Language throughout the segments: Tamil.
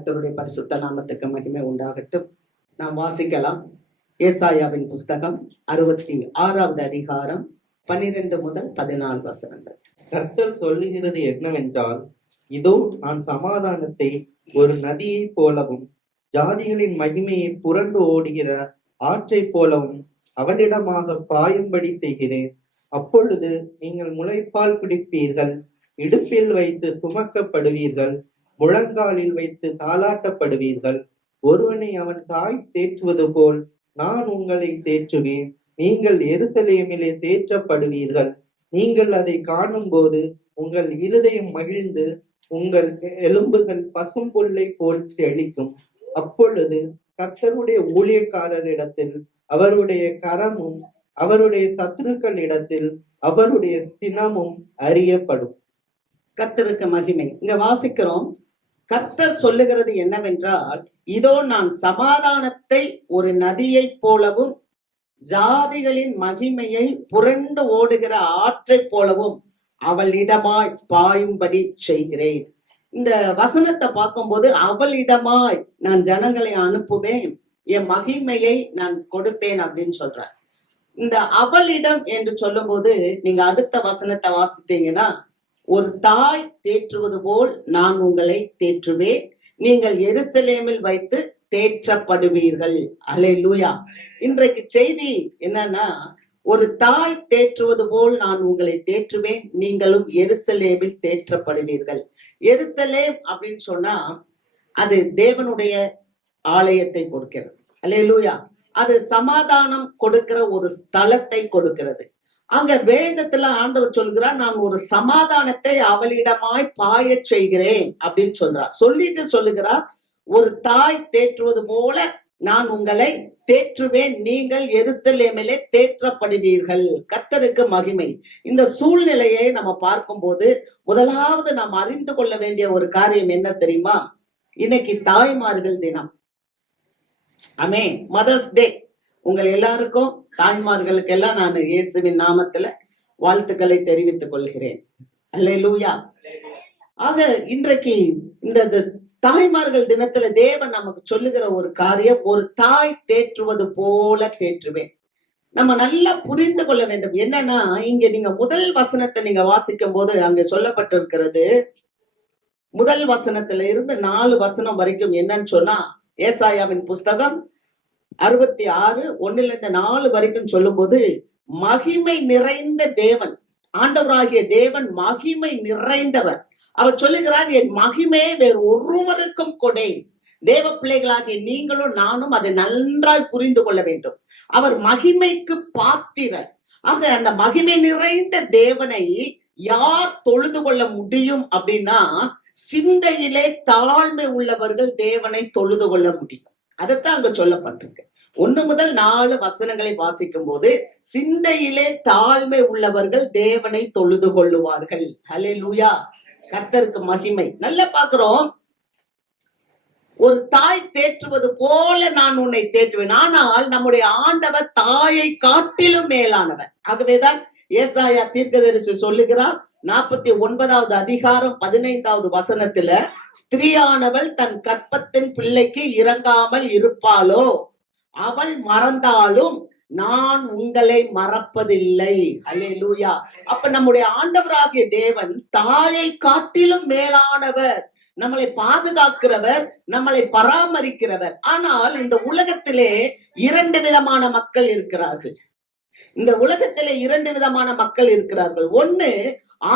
கர்த்தருடைய பரிசுத்த நாமத்துக்கு மகிமை உண்டாகட்டும். நாம் வாசிக்கலாம் ஏசாயாவின் புஸ்தகம் 66வது அதிகாரம் 12 முதல் 14 வசனங்கள். கர்த்தர் சொல்லுகிறது என்னவென்றால், இதோ நான் சமாதானத்தை ஒரு நதியை போலவும் ஜாதிகளின் மகிமையை புரண்டு ஓடுகிற ஆற்றை போலவும் அவனிடமாக பாயும்படி செய்கிறேன். அப்பொழுது நீங்கள் முளைப்பால் பிடிப்பீர்கள், இடுப்பில் வைத்து சுமக்கப்படுவீர்கள், முழங்காலில் வைத்து தாளாட்டப்படுவீர்கள். ஒருவனை அவன் தாய் தேற்றுவது போல் நான் உங்களை தேற்றுவேன். நீங்கள் எருசலேமிலே தேற்றப்படுவீர்கள். நீங்கள் அதை காணும் போது உங்கள் இருதயம் மகிழ்ந்து உங்கள் எலும்புகள் பசும் புல்லை போல் செழிக்கும். அப்பொழுது கர்த்தருடைய ஊழியக்காரரிடத்தில் அவருடைய கரமும் அவருடைய சத்துருக்களிடத்தில் அவருடைய சினமும் அறியப்படும். கர்த்தருக்கு மகிமை. இங்க வாசிக்கிறோம், கர்த்தர் சொல்லுகிறது என்னவென்றால், இதோ நான் சமாதானத்தை ஒரு நதியை போலவும் ஜாதிகளின் மகிமையை புரண்டு ஓடுகிற ஆற்றை போலவும் அவளிடமாய் பாயும்படி செய்கிறேன். இந்த வசனத்தை பார்க்கும்போது அவளிடமாய் நான் ஜனங்களை அனுப்புவேன், என் மகிமையை நான் கொடுப்பேன் அப்படின்னு சொல்றார். இந்த அவளிடம் என்று சொல்லும் போது நீங்க அடுத்த வசனத்தை வாசித்தீங்கன்னா, ஒரு தாய் தேற்றுவது போல் நான் உங்களை தேற்றுவேன், நீங்கள் எருசலேமில் வைத்து தேற்றப்படுவீர்கள். அல்லேலூயா. இன்றைக்கு செய்தி என்னன்னா, ஒரு தாய் தேற்றுவது போல் நான் உங்களை தேற்றுவேன், நீங்களும் எருசலேமில் தேற்றப்படுவீர்கள். எருசலேம் அப்படின்னு சொன்னா அது தேவனுடைய ஆலயத்தை கொடுக்கிறது. அல்லேலூயா. அது சமாதானம் கொடுக்கிற ஒரு ஸ்தலத்தை கொடுக்கிறது. அங்க வேதத்துல ஆண்டவர் சொல்கிறார், நான் ஒரு சமாதானத்தை அவளிடமாய் பாய செய்கிறேன் அப்படின்னு சொல்றார். சொல்லிட்டு சொல்லுகிறார், ஒரு தாய் தேற்றுவது போல நான் உங்களை தேற்றுவேன், நீங்கள் எருசலேமிலே தேற்றப்படுவீர்கள். கர்த்தருக்கு மகிமை. இந்த சூழ்நிலையை நம்ம பார்க்கும்போது முதலாவது நாம் அறிந்து கொள்ள வேண்டிய ஒரு காரியம் என்ன தெரியுமா? இன்னைக்கு தாய்மார்கள் தினம். ஆமென். Mother's day. உங்கள் எல்லாருக்கும், தாய்மார்களுக்கு எல்லாம் நான் இயேசுவின் நாமத்துல வாழ்த்துக்களை தெரிவித்துக் கொள்கிறேன். அல்லேலூயா. ஆக இன்றைக்கு இந்த தாய்மார்கள் தினத்துல தேவன் நமக்கு சொல்லுகிற ஒரு காரியம், ஒரு தாய் தேற்றுவது போல தேற்றுவேன். நம்ம நல்லா புரிந்து கொள்ள வேண்டும். என்னன்னா, இங்க நீங்க முதல் வசனத்தை நீங்க வாசிக்கும் போது அங்க சொல்லப்பட்டிருக்கிறது, முதல் வசனத்துல இருந்து 4 வசனம் வரைக்கும் என்னன்னு சொன்னா, ஏசாயாவின் புஸ்தகம் 66 1-4 வரைக்கும் சொல்லும் போது, மகிமை நிறைந்த தேவன், ஆண்டவராகிய தேவன் மகிமை நிறைந்தவர். அவர் சொல்லுகிறார், என் மகிமையை வேறு ஒருவருக்கும் கொடை. தேவ பிள்ளைகளாகிய நீங்களும் நானும் அதை நன்றாய் புரிந்து கொள்ள வேண்டும். அவர் மகிமைக்கு பாத்திரர். ஆக அந்த மகிமை நிறைந்த தேவனை யார் தொழுது கொள்ள முடியும் அப்படின்னா, சிந்தையிலே தாழ்மை உள்ளவர்கள் தேவனை தொழுது கொள்ள முடியும். அதைத்தான் அங்க சொல்லப்பட்டிருக்கு. 1 முதல் 4 வசனங்களை வாசிக்கும் போது, சிந்தையிலே தாழ்மை உள்ளவர்கள் தேவனை தொழுது கொள்ளுவார்கள். ஹல்லேலூயா. கர்த்தருக்கு மகிமை. நல்லா பாக்குறோம், ஒரு தாய் தேற்றுவது போல நான் உன்னை தேற்றுவேன். ஆனால் நம்முடைய ஆண்டவர் தாயை காட்டிலும் மேலானவர். ஆகவேதான் ஏசாயா தீர்க்கதரிசி சொல்லுகிறார், 49வது அதிகாரம் 15வது வசனத்துல, ஸ்திரீயானவள் தன் கற்பத்தின் பிள்ளைக்கு இறங்காமல் இருப்பாளோ, அவள் மறந்தாலும் நான் உங்களை மறப்பதில்லை. அல்லேலூயா. அப்ப நம்முடைய ஆண்டவராகிய தேவன் தாயை காட்டிலும் மேலானவர், நம்மளை பாதுகாக்கிறவர், நம்மளை பராமரிக்கிறவர். ஆனால் இந்த உலகத்திலே 2 விதமான மக்கள் இருக்கிறார்கள். இந்த உலகத்திலே 2 விதமான மக்கள் இருக்கிறார்கள். ஒண்ணு,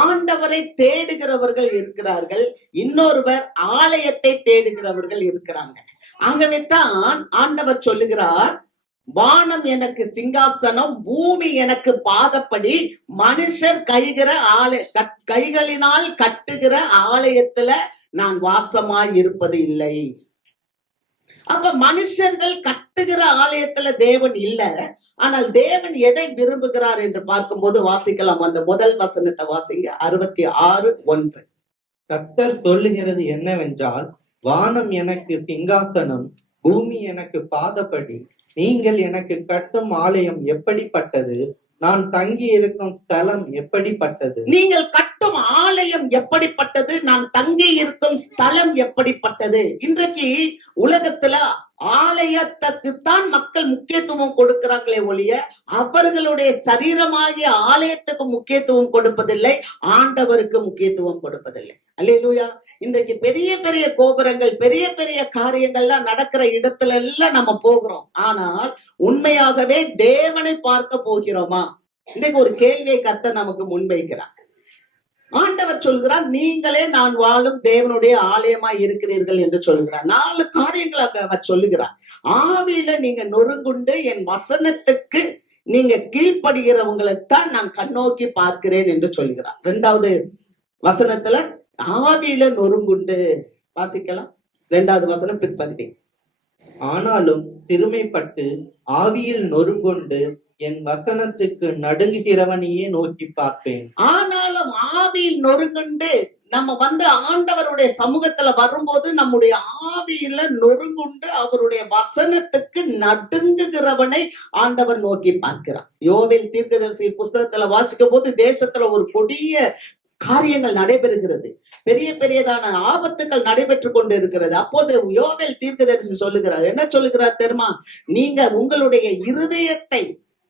ஆண்டவரை தேடுகிறவர்கள் இருக்கிறார்கள். இன்னொருவர் ஆலயத்தை தேடுகிறவர்கள் இருக்கிறாங்க. ஆகவே தான் ஆண்டவர் சொல்லுகிறார், வானம் எனக்கு சிங்காசனம், பூமி எனக்கு பாதப்படி, மனுஷர் கைகளினால் கட்டுகிற ஆலயத்துல நான் வாசமாய் இருப்பது இல்லை. அப்ப மனுஷர்கள் கட்டுகிற ஆலயத்துல தேவன் இல்ல. ஆனால் தேவன் எதை விரும்புகிறார் என்று பார்க்கும்போது வாசிக்கலாம். அந்த முதல் வசனத்தை வாசிங்க, 66:1. கர்த்தர் சொல்லுகிறது என்னவென்றால், வானம் எனக்கு சிங்காசனம், பூமி எனக்கு பாதப்படி, நீங்கள் எனக்கு கட்டும் ஆலயம் எப்படிப்பட்டது, நான் தங்கி இருக்கும் ஸ்தலம் எப்படிப்பட்டது. நீங்கள் கட்டும் இருக்கும் ஆலயம் எப்படிப்பட்டது, நான் தங்கி இருக்கும் ஸ்தலம் எப்படிப்பட்டது. இன்றைக்கு உலகத்துல ஆலயத்துக்குத்தான் மக்கள் முக்கியத்துவம் கொடுக்கிறாங்களே ஒழிய அவர்களுடைய சரீரமாகிய ஆலயத்துக்கு முக்கியத்துவம் கொடுப்பதில்லை, ஆண்டவருக்கு முக்கியத்துவம் கொடுப்பதில்லை. அல்லேலூயா. இன்றைக்கு பெரிய பெரிய கோபுரங்கள், பெரிய பெரிய காரியங்கள்லாம் நடக்கிற இடத்துல எல்லாம் நம்ம போகிறோம். ஆனால் உண்மையாகவே தேவனை பார்க்க போகிறோமா? இன்றைக்கு ஒரு கேள்வியை கர்த்தர் நமக்கு முன்வைக்கிறார். ஆண்டவர் சொல்கிறார், நீங்களே நான் வாழும் தேவனுடைய ஆலயமாய் இருக்கிறீர்கள் என்று சொல்கிறார். 4 காரியங்களை அவர் சொல்லுகிறார். ஆவியில நீங்க நொறுங்குண்டு என் வசனத்துக்கு நீங்க கீழ்ப்படுகிறவங்களைத்தான் நான் கண்ணோக்கி பார்க்கிறேன் என்று சொல்கிறார். 2வது வசனத்துல ஆவியில நொறுங்குண்டு, வாசிக்கலாம் 2வது வசனம் பிற்பகுதி. ஆனாலும் சிறுமைப்பட்டு ஆவியில் நொறுங்கொண்டு என் வசனத்துக்கு நடுங்குகிறவனையே நோக்கி பார்ப்பேன். ஆனாலும் ஆவியில் நொறுங்குண்டு நம்ம ஆண்டவருடைய சமூகத்துல வரும்போது நம்முடைய ஆவியில நொறுங்குண்டு அவருடைய வசனத்துக்கு நடுங்குகிறவனை ஆண்டவர் நோக்கி பார்க்கிறார். யோவேல் தீர்க்கதரிசி புஸ்தகத்துல வாசிக்கும் போது தேசத்துல ஒரு கொடிய காரியங்கள் நடைபெறுகிறது, பெரிய பெரியதான ஆபத்துக்கள் நடைபெற்று கொண்டு இருக்கிறது. அப்போது யோவேல் தீர்க்கதரிசி சொல்லுகிறார், என்ன சொல்லுகிறார் தெரியுமா? நீங்க உங்களுடைய இருதயத்தை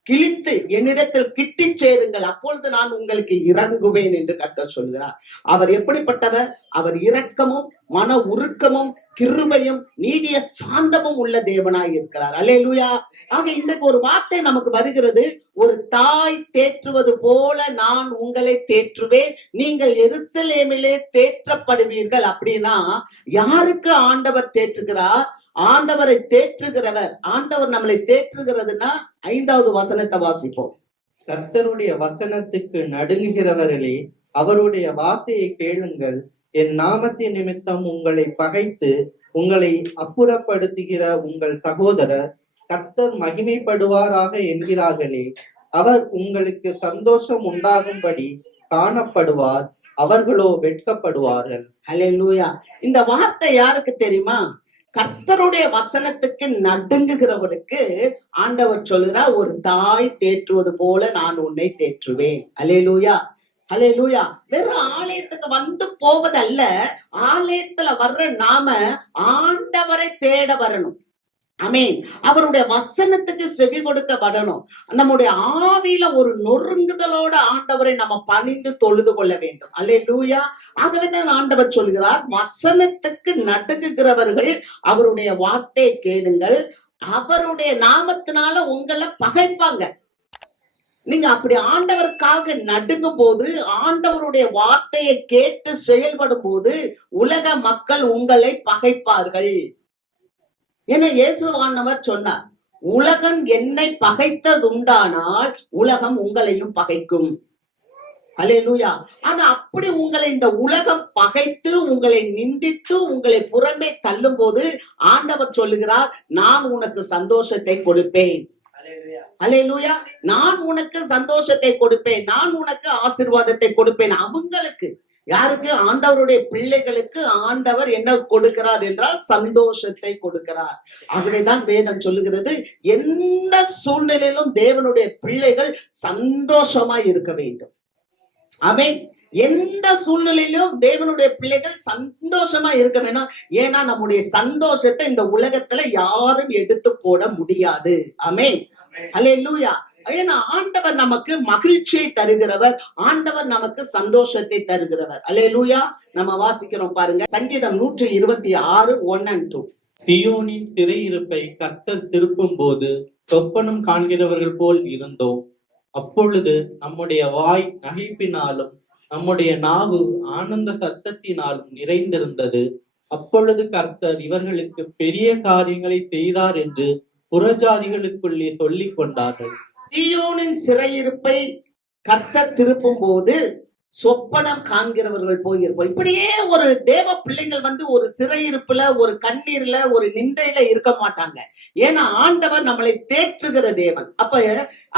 கிழித்து என்னிடத்தில் கிட்டி சேருங்கள், அப்பொழுது நான் உங்களுக்கு இறங்குவேன் என்று கர்த்தர் சொல்கிறார். அவர் எப்படிப்பட்டவர்? அவர் இரக்கமும் மன உருக்கமும் கிருபையும் நீடிய சாந்தமும் உள்ள தேவனாய் இருக்கிறார். அல்லேலூயா. ஆக இன்றைக்கு ஒரு வார்த்தை நமக்கு வருகிறது, ஒரு தாய் தேற்றுவது போல நான் உங்களை தேற்றுவேன், நீங்கள் எருசலேமிலே தேற்றப்படுவீர்கள். அப்படின்னா யாருக்கு ஆண்டவர் தேற்றுகிறார்? ஆண்டவரை தேற்றுகிறவர். ஆண்டவர் நம்மளை தேற்றுகிறதுனா 5வது வசனத்தை வாசிப்போம். கர்த்தருடைய வசனத்துக்கு நடுங்குகிறவர்களே, அவருடைய வார்த்தையை கேளுங்கள். என் நாமத்தின் நிமித்தம் உங்களை பகைத்து உங்களை அப்புறப்படுத்துகிற உங்கள் சகோதரர் கர்த்தர் மகிமைப்படுவாராக என்கிறார்களே, அவர் உங்களுக்கு சந்தோஷம் உண்டாகும்படி காணப்படுவார், அவர்களோ வெட்கப்படுவார்கள். அல்லேலூயா. இந்த வார்த்தை யாருக்கு தெரியுமா? கர்த்தருடைய வசனத்துக்கு நடுங்குகிறவனுக்கு ஆண்டவர் சொல்லுறார், ஒரு தாய் தேற்றுவது போல நான் உன்னை தேற்றுவேன். அல்லேலூயா. அல்லேலூயா. வெறும் ஆலயத்துக்கு வந்து போவதல்ல, ஆலயத்துல வர்ற நாம ஆண்டவரை தேட வரணும். ஆமென். அவருடைய வசனத்துக்கு செவி கொடுக்கப்படணும். நம்முடைய ஆவியில ஒரு நொறுங்குதலோட ஆண்டவரை நம்ம பணிந்து தொழுது கொள்ள வேண்டும். அல்லேலூயா. ஆகவேதான் ஆண்டவர் சொல்கிறார், வசனத்துக்கு நடுங்குகிறவர்கள் அவருடைய வார்த்தையை கேளுங்கள், அவருடைய நாமத்தினால உங்களை பகைப்பாங்க. நீங்க அப்படி ஆண்டவருக்காக நடுங்கும் போது, ஆண்டவருடைய வார்த்தையை கேட்டு செயல்படும் போது உலக மக்கள் உங்களை பகைப்பார்கள். என இயேசுவானவர் சொன்னார், உலகம் என்னை பகைத்ததுண்டானால் உலகம் உங்களையும் பகைக்கும். அல்லேலூயா. ஆனா அப்படி உங்களை இந்த உலகம் பகைத்து உங்களை நிந்தித்து உங்களை புறம்பே தள்ளும் போது ஆண்டவர் சொல்லுகிறார், நான் உனக்கு சந்தோஷத்தை கொடுப்பேன். அல்லேலூயா. நான் உனக்கு சந்தோஷத்தை கொடுப்பேன், நான் உனக்கு ஆசீர்வாதத்தை கொடுப்பேன். அவங்களுக்கு, யாருக்கு? ஆண்டவருடைய பிள்ளைகளுக்கு ஆண்டவர் என்ன கொடுக்கிறார் என்றால் சந்தோஷத்தை கொடுக்கிறார். ஆகவேதான் வேதம் சொல்லுகிறது, எந்த சூழ்நிலையிலும் தேவனுடைய பிள்ளைகள் சந்தோஷமா இருக்க வேண்டும். ஆமென். எந்த சூழ்நிலையிலும் தேவனுடைய பிள்ளைகள் சந்தோஷமா இருக்க வேணும். ஏன்னா நம்முடைய சந்தோஷத்தை இந்த உலகத்துல யாரும் எடுத்து போட முடியாது. ஆமென். அல்லேலூயா. ஏன்னா ஆண்டவர் நமக்கு மகிழ்ச்சியை தருகிறவர், ஆண்டவர் நமக்கு சந்தோஷத்தை தருகிறவர். அல்லேலூயா. நம்ம வாசிக்கிறோம் பாருங்க, சங்கீதம் 126 1 and 2. சீயோனின் சிறையிருப்பை கர்த்தர் திருப்பும் போது சொப்பனம் காண்கிறவர்கள் போல் இருந்தோம். அப்பொழுது நம்முடைய வாய் நகைப்பினாலும் நம்முடைய நாவு ஆனந்த சத்தத்தினாலும் நிறைந்திருந்தது. அப்பொழுது கர்த்தர் இவர்களுக்கு பெரிய காரியங்களை செய்தார் என்று புறஜாதிகளுக்குள்ளே சொல்லிக் கொண்டார்கள். சீயோனின் சிறையிருப்பை கர்த்தர் திருப்பும் போது சொப்பனம் காண்கிறவர்கள் போயிருப்போம். இப்படியே ஒரு தேவ பிள்ளைகள் ஒரு சிறையிருப்புல, ஒரு கண்ணீர்ல, ஒரு நிந்தையில இருக்க மாட்டாங்க. ஏன்னா ஆண்டவர் நம்மளை தேற்றுகிற தேவன். அப்ப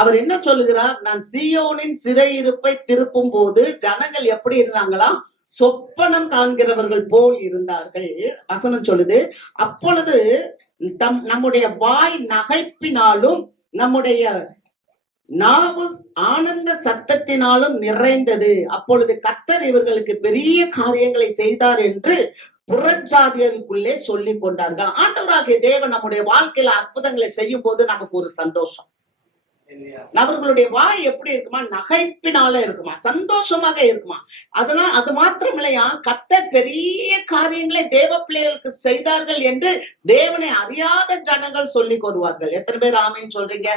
அவர் என்ன சொல்லுகிறார்? நான் சீயோனின் சிறையிருப்பை திருப்பும் போது ஜனங்கள் எப்படி இருந்தாங்களாம்? சொப்பனம் காண்கிறவர்கள் போல் இருந்தார்கள். வசனம் சொல்லுது, அப்பொழுது நம்முடைய வாய் நகைப்பினாலும் நம்முடைய நாவு ஆனந்த சத்தத்தினாலும் நிறைந்தது. அப்பொழுது கர்த்தர் இவர்களுக்கு பெரிய காரியங்களை செய்தார் என்று புறஜாதிகளுக்குள்ளே சொல்லிக் கொண்டார்கள். ஆண்டவராகிய தேவன் நம்முடைய வாழ்க்கையில அற்புதங்களை செய்யும் போது நமக்கு ஒரு சந்தோஷம். அவர்களுடைய வாய் எப்படி இருக்குமா? நகைப்பினால இருக்குமா, சந்தோஷமாக இருக்குமா. அதனால் அது மாத்திரமில்லையா, கர்த்தர் பெரிய காரியங்களை தேவ பிள்ளைகளுக்கு செய்தார்கள் என்று தேவனை அறியாத ஜனங்கள் சொல்லிக் கொள்வார்கள். எத்தனை பேர் ஆமீன் சொல்றீங்க?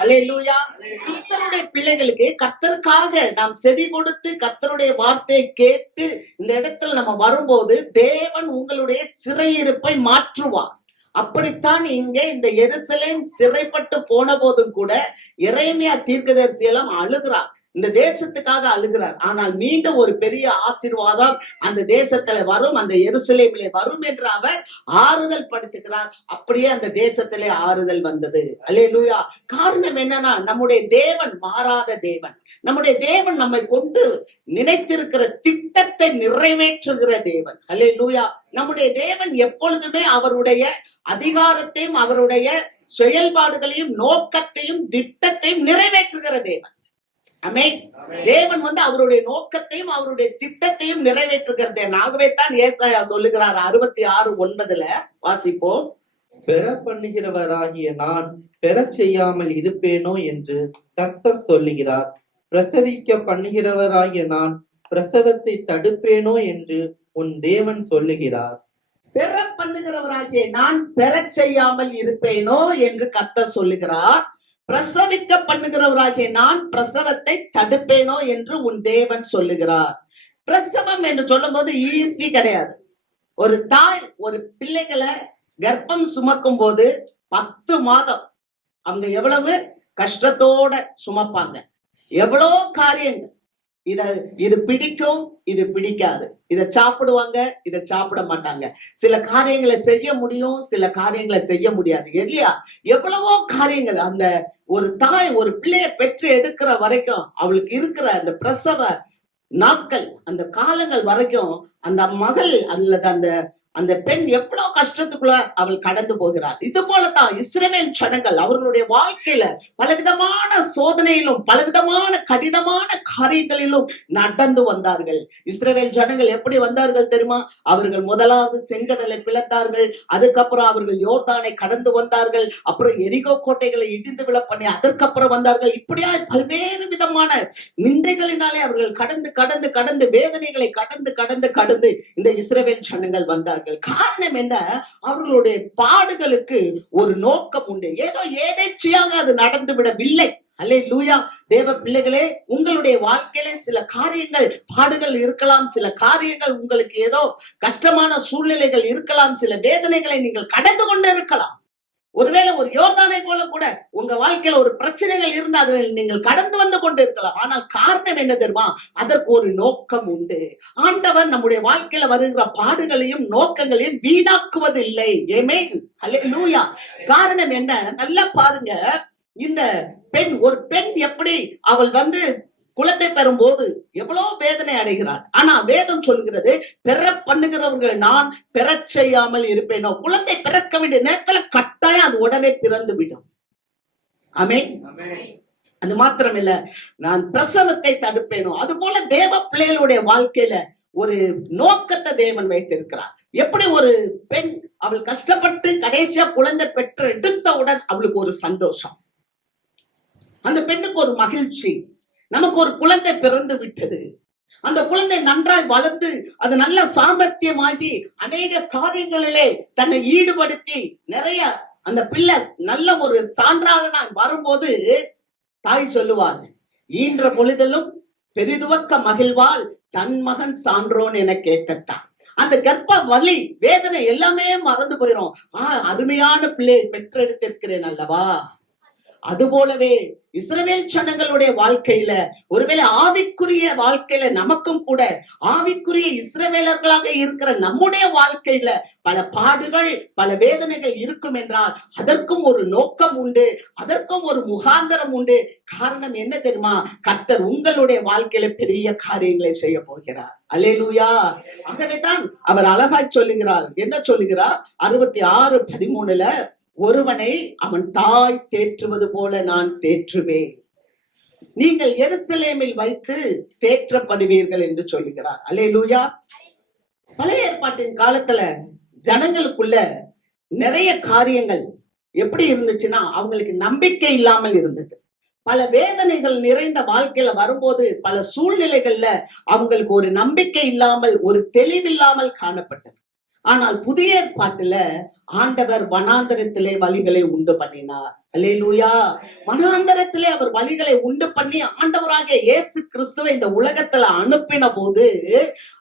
அல்லேலூயா. கர்த்தருடைய பிள்ளைகளுக்கு கர்த்தருக்காக நாம் செவி கொடுத்து கர்த்தருடைய வார்த்தையை கேட்டு இந்த இடத்துல நம்ம வரும்போது தேவன் உங்களுடைய சிறையிருப்பை மாற்றுவார். அப்படித்தான் இங்கே இந்த எருசலேம் சிறைப்பட்டு போன போதும் கூட எரேமியா தீர்க்கதரிசி எல்லாம் அழுகிறார், இந்த தேசத்துக்காக அழுகிறார். ஆனால் மீண்டும் ஒரு பெரிய ஆசீர்வாதம் அந்த தேசத்துல வரும், அந்த எருசலேமிலே வரும் என்று அவர் ஆறுதல் படுத்துகிறார். அப்படியே அந்த தேசத்திலே ஆறுதல் வந்தது. அல்லேலூயா. காரணம் என்னன்னா, நம்முடைய தேவன் மாறாத தேவன். நம்முடைய தேவன் நம்மை கொண்டு நினைத்திருக்கிற திட்டத்தை நிறைவேற்றுகிற தேவன். அல்லேலூயா. நம்முடைய தேவன் எப்பொழுதுமே அவருடைய அதிகாரத்தையும் அவருடைய செயல்பாடுகளையும் நோக்கத்தையும் திட்டத்தையும் நிறைவேற்றுகிற தேவன். ஆமென். தேவன் அவருடைய நோக்கத்தையும் அவருடைய திட்டத்தையும் நிறைவேற்றுகிறது. ஆகவே தான் ஏசாயா சொல்லுகிறார் 66:9 வாசிப்போம். பெற பண்ணுகிறவராகிய நான் பெறச் செய்யாமல் இருப்பேனோ என்று கர்த்தர் சொல்லுகிறார். பிரசவிக்க பண்ணுகிறவராகிய நான் பிரசவத்தை தடுப்பேனோ என்று உன் தேவன் சொல்லுகிறார். பெற பண்ணுகிறவராகிய நான் பெறச் செய்யாமல் இருப்பேனோ என்று கர்த்தர் சொல்லுகிறார். பிரசவிக்க பண்ணுகிறவராகிய நான் பிரசவத்தை தடுப்பேனோ என்று உன் தேவன் சொல்லுகிறார். பிரசவம் என்று சொல்லும் போது ஈஸி கிடையாது. ஒரு தாய் ஒரு பிள்ளைகளை கர்ப்பம் சுமக்கும் போது 10 மாதம் அவங்க எவ்வளவு கஷ்டத்தோட சுமப்பாங்க. எவ்வளவு காரியங்கள், இது பிடிக்கும், இது பிடிக்காது, இதை சாப்பிடுவாங்க, இதை சாப்பிட மாட்டாங்க, சில காரியங்களை செய்ய முடியும், சில காரியங்களை செய்ய முடியாது இல்லையா? எவ்வளவோ காரியங்கள். அந்த ஒரு தாய் ஒரு பிள்ளைய பெற்று எடுக்கிற வரைக்கும் அவளுக்கு இருக்கிற அந்த பிரசவ நாட்கள், அந்த காலங்கள் வரைக்கும் அந்த மகள் அல்லது அந்த பெண் எவ்வளவு கஷ்டத்துக்குள்ள அவள் கடந்து போகிறாள். இது போலதான் இஸ்ரவேல் ஜனங்கள் அவர்களுடைய வாழ்க்கையில பலவிதமான சோதனையிலும் பலவிதமான கடினமான காரியங்களிலும் நடந்து வந்தார்கள். இஸ்ரவேல் ஜனங்கள் எப்படி வந்தார்கள் தெரியுமா? அவர்கள் முதலாவது செங்கடலை பிளந்தார்கள், அதுக்கப்புறம் அவர்கள் யோர்தானை கடந்து வந்தார்கள், அப்புறம் எரிகோ கோட்டைகளை இடிந்து விழ பண்ணி அதற்கப்புறம் வந்தார்கள். இப்படியா பல்வேறு விதமான நிந்தைகளினாலே அவர்கள் கடந்து கடந்து கடந்து வேதனைகளை கடந்து கடந்து கடந்து இந்த இஸ்ரவேல் ஜனங்கள் வந்தார்கள். காரணம் என்ன? அவர்களுடைய பாடுகளுக்கு ஒரு நோக்கம் உண்டு. ஏதோ ஏதேச்சியாக அது நடந்து விடவில்லை. அல்லேலூயா. தேவ பிள்ளைகளே, உங்களுடைய வாழ்க்கையிலே சில காரியங்கள் பாடுகள் இருக்கலாம், சில காரியங்கள் உங்களுக்கு ஏதோ கஷ்டமான சூழ்நிலைகள் இருக்கலாம், சில வேதனைகளை நீங்கள் கடந்து கொண்டு இருக்கலாம். ஒருவேளை ஒரு யோர்தானை போல கூட உங்க வாழ்க்கையில ஒரு பிரச்சனைகள் இருந்தா அதில் நீங்கள் கடந்து வந்து கொண்டு இருக்கலாம். ஆனால் காரணம் என்ன தெரியுமா? அதற்கு ஒரு நோக்கம் உண்டு. ஆண்டவர் நம்முடைய வாழ்க்கையில வருகிற பாடுகளையும் நோக்கங்களையும் வீணாக்குவதில்லை. ஆமென். அல்லேலூயா. காரணம் என்ன? நல்லா பாருங்க. இந்த பெண், ஒரு பெண் எப்படி அவள் குழந்தை பெறும் போது எவ்வளவு வேதனை அடைகிறாள். ஆனா வேதம் சொல்கிறது, பெற பண்ணுகிறவர்கள் நான் பெறச் செய்யாமல் இருப்பேனோ. குழந்தை பிறக்க வேண்டிய நேரத்துல கட்டாயம் அது உடனே பிறந்து விடும். ஆமென். அது மாத்திரம் இல்ல, நான் பிரசவத்தை தடுப்பேனோ. அது போல தேவ பிள்ளைகளுடைய வாழ்க்கையில ஒரு நோக்கத்தை தேவன் வைத்திருக்கிறார். எப்படி ஒரு பெண் அவள் கஷ்டப்பட்டு கடைசியா குழந்தை பெற்று எடுத்தவுடன் அவளுக்கு ஒரு சந்தோஷம், அந்த பெண்ணுக்கு ஒரு மகிழ்ச்சி, நமக்கு ஒரு குழந்தை பிறந்து விட்டது, அந்த குழந்தை நன்றாய் வளர்ந்து அது நல்ல சாமர்த்தியமாகி அநேக காரியங்களிலே தன்னை ஈடுபடுத்தி நிறைய அந்த பிள்ளை நல்ல ஒரு சான்றாக நான் வரும்போது தாய் சொல்லுவாங்க, ஈன்ற பொழுதிலும் பெரிதுவக்க மகிழ்வாள் தன் மகன் சான்றோன் என கேட்டத்தான். அந்த கர்ப்ப வலி வேதனை எல்லாமே மறந்து போயிரும். அருமையான பிள்ளையை பெற்றெடுத்திருக்கிறேன் அல்லவா. அது போலவே இஸ்ரவேல் ஜனங்களுடைய வாழ்க்கையில, ஒருவேளை ஆவிக்குரிய வாழ்க்கையில நமக்கும் கூட ஆவிக்குரிய இஸ்ரவேலர்களாக இருக்கிற நம்முடைய வாழ்க்கையில பல பாடுகள் பல வேதனைகள் இருக்கும் என்றால் அதற்கும் ஒரு நோக்கம் உண்டு, அதற்கும் ஒரு முகாந்தரம் உண்டு. காரணம் என்ன தெரியுமா? கர்த்தர் உங்களுடைய வாழ்க்கையில பெரிய காரியங்களை செய்ய போகிறார். அல்லேலூயா. ஆகவேதான் அவர் அழகாய் சொல்லுகிறார். என்ன சொல்லுகிறார்? 66:13 ஒருவனை அவன் தாய் தேற்றுவது போல நான் தேற்றுவேன். நீங்கள் எருசலேமில் வைத்து தேற்றப்படுவீர்கள் என்று சொல்லுகிறார். அல்லேலூயா. பழைய ஏற்பாட்டின் காலத்துல ஜனங்களுக்குள்ள நிறைய காரியங்கள் எப்படி இருந்துச்சுன்னா, அவங்களுக்கு நம்பிக்கை இல்லாமல் இருந்தது. பல வேதனைகள் நிறைந்த வாழ்க்கையில வரும்போது பல சூழ்நிலைகள்ல அவங்களுக்கு ஒரு நம்பிக்கை இல்லாமல், ஒரு தெளிவில்லாமல் காணப்பட்டது. ஆனால் புதிய ஏற்பாட்டுல ஆண்டவர் வனாந்தரத்திலே வழிகளை உண்டு பண்ணினார். அல்லேலூயா. வனாந்தரத்திலே அவர் வழிகளை உண்டு பண்ணி ஆண்டவராக இயேசு கிறிஸ்துவை இந்த உலகத்துல அனுப்பின போது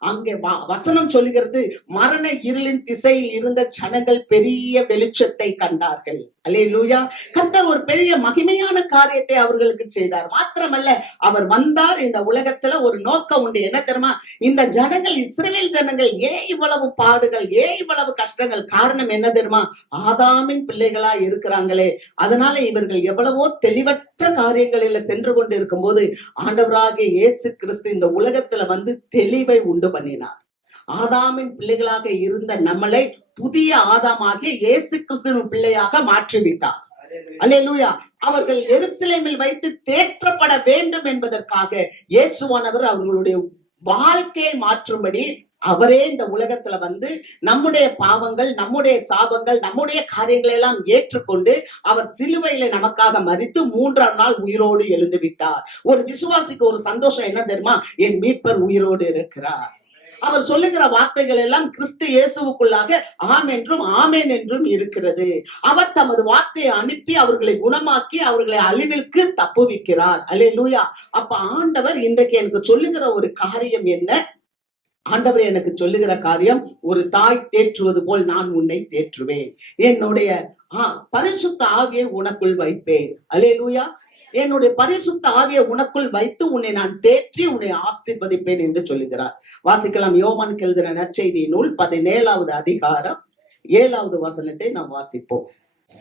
அங்கே வசனம் சொல்லுகிறது, மரண இருளின் திசையில் இருந்த ஜனங்கள் பெரிய வெளிச்சத்தை கண்டார்கள். அல்லேலூயா. கர்த்தர் ஒரு பெரிய மகிமையான காரியத்தை அவர்களுக்கு செய்தார். மாத்திரமல்ல, அவர் வந்தார். இந்த உலகத்துல ஒரு நோக்கம் உண்டு. என்ன தெரியுமா? இந்த ஜனங்கள், இஸ்ரவேல் ஜனங்கள் ஏன் இவ்வளவு பாடுகள், ஏன் இவ்வளவு கஷ்டங்கள்? காரணம் என்ன தெரியுமா? ஆதாமின் பிள்ளைகளா இருக்கிறாங்களே. அதனால இவர்கள் எவ்வளவோ தெளிவற்ற காரியங்களில சென்று கொண்டு இருக்கும் போது ஆண்டவராகிய இயேசு கிறிஸ்து இந்த உலகத்துல வந்து தெளிவை உண்டு பண்ணினார். ஆதாமின் பிள்ளைகளாக இருந்த நம்மளை புதிய ஆதாமாகிய இயேசு கிறிஸ்துவின் பிள்ளையாக மாற்றிவிட்டார். அல்லேலூயா. அவர்கள் எருசலேமில் வைத்து தேற்றப்பட வேண்டும் என்பதற்காக இயேசுவானவர் அவர்களுடைய வாழ்க்கையை மாற்றும்படி அவரே இந்த உலகத்துல வந்து நம்முடைய பாவங்கள், நம்முடைய சாபங்கள், நம்முடைய காரியங்களை எல்லாம் ஏற்றுக்கொண்டு அவர் சிலுவையில நமக்காக மரித்து 3ஆம் நாள் உயிரோடு எழுந்து விட்டார். ஒரு விசுவாசிக்கு ஒரு சந்தோஷம் என்ன தெரியுமா? என் மீட்பர் உயிரோடு இருக்கிறார். அவர் சொல்லுகிற வார்த்தைகள் எல்லாம் கிறிஸ்து இயேசுவுக்குள்ளாக ஆம் என்றும் ஆமேன் என்றும் இருக்கிறது. அவர் தமது வார்த்தையை அனுப்பி அவர்களை குணமாக்கி அவர்களை அழிவிற்கு தப்புவிக்கிறார். அல்லேலூயா. அப்ப ஆண்டவர் இன்றைக்கு எனக்கு சொல்லுகிற ஒரு காரியம் என்ன? ஆண்டவர் எனக்கு சொல்லுகிற காரியம், ஒரு தாய் தேற்றுவது போல் நான் உன்னை தேற்றுவேன். என்னுடைய பரிசுத்த ஆவியை உனக்குள் வைப்பேன். அல்லேலூயா. என்னுடைய பரிசுத்த ஆவியை உனக்குள் வைத்து உன்னை நான் தேற்றி உன்னை ஆசீர்வதிப்பேன் என்று சொல்லுகிறார். வாசிக்கலாம். யோவான் எழுதின நற்செய்தி நூல் 17வது அதிகாரம் 7வது வசனத்தை நாம் வாசிப்போம்.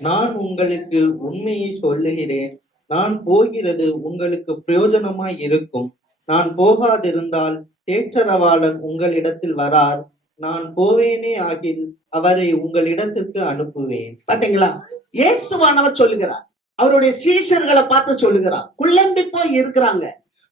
நான் உங்களுக்கு உண்மையை சொல்லுகிறேன், நான் போகிறது உங்களுக்கு பிரயோஜனமாய் இருக்கும். நான் போகாதிருந்தால் தேற்றரவாளன் உங்களிடத்தில் வரார். நான் போவேனே ஆகில் அவரை உங்களிடத்திற்கு அனுப்புவேன். பாத்தீங்களா? இயேசுவானவர் சொல்லுகிறார். அவருடைய சீஷர்களை பார்த்து சொல்லுகிறார். குழம்பி போய் இருக்கிறாங்க,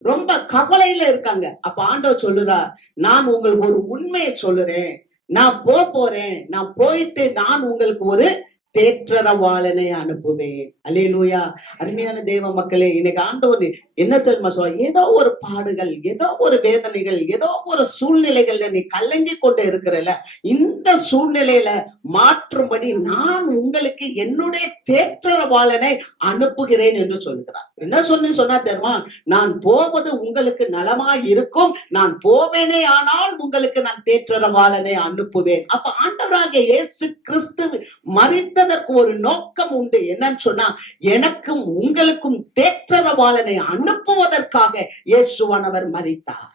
ரொம்ப கவலையில இருக்காங்க. அப்ப ஆண்டவர் சொல்லுறார், நான் உங்களுக்கு ஒரு உண்மையை சொல்லுறேன். நான் போறேன். நான் போயிட்டு நான் உங்களுக்கு ஒரு தேற்றரவாளனை அனுப்புவேன். அல்லேலூயா. அருமையான தேவ மக்களே, இன்னைக்கு ஆண்டவர் என்ன சொல்லுமா சொல்ல, ஏதோ ஒரு பாடுகள், ஏதோ ஒரு வேதனைகள், ஏதோ ஒரு சூழ்நிலைகள்ல நீ கலங்கி கொண்டு இருக்கிறல, இந்த சூழ்நிலையில மாற்றும்படி நான் உங்களுக்கு என்னுடைய தேற்றரவாளனை அனுப்புகிறேன் என்று சொல்லுகிறார். என்ன சொன்னா தெரியுமா? நான் போவது உங்களுக்கு நலமாய் இருக்கும். நான் போவேனே ஆனால் உங்களுக்கு நான் தேற்றரவாளனை அனுப்புவேன். அப்ப ஆண்டவராகிய இயேசு கிறிஸ்து மரித்த ஒரு நோக்கம் உண்டு. என்னன்னு சொன்னா, எனக்கும் உங்களுக்கும் தேற்றரவாளனை அனுப்புவதற்காக இயேசுவானவர் மரித்தார்.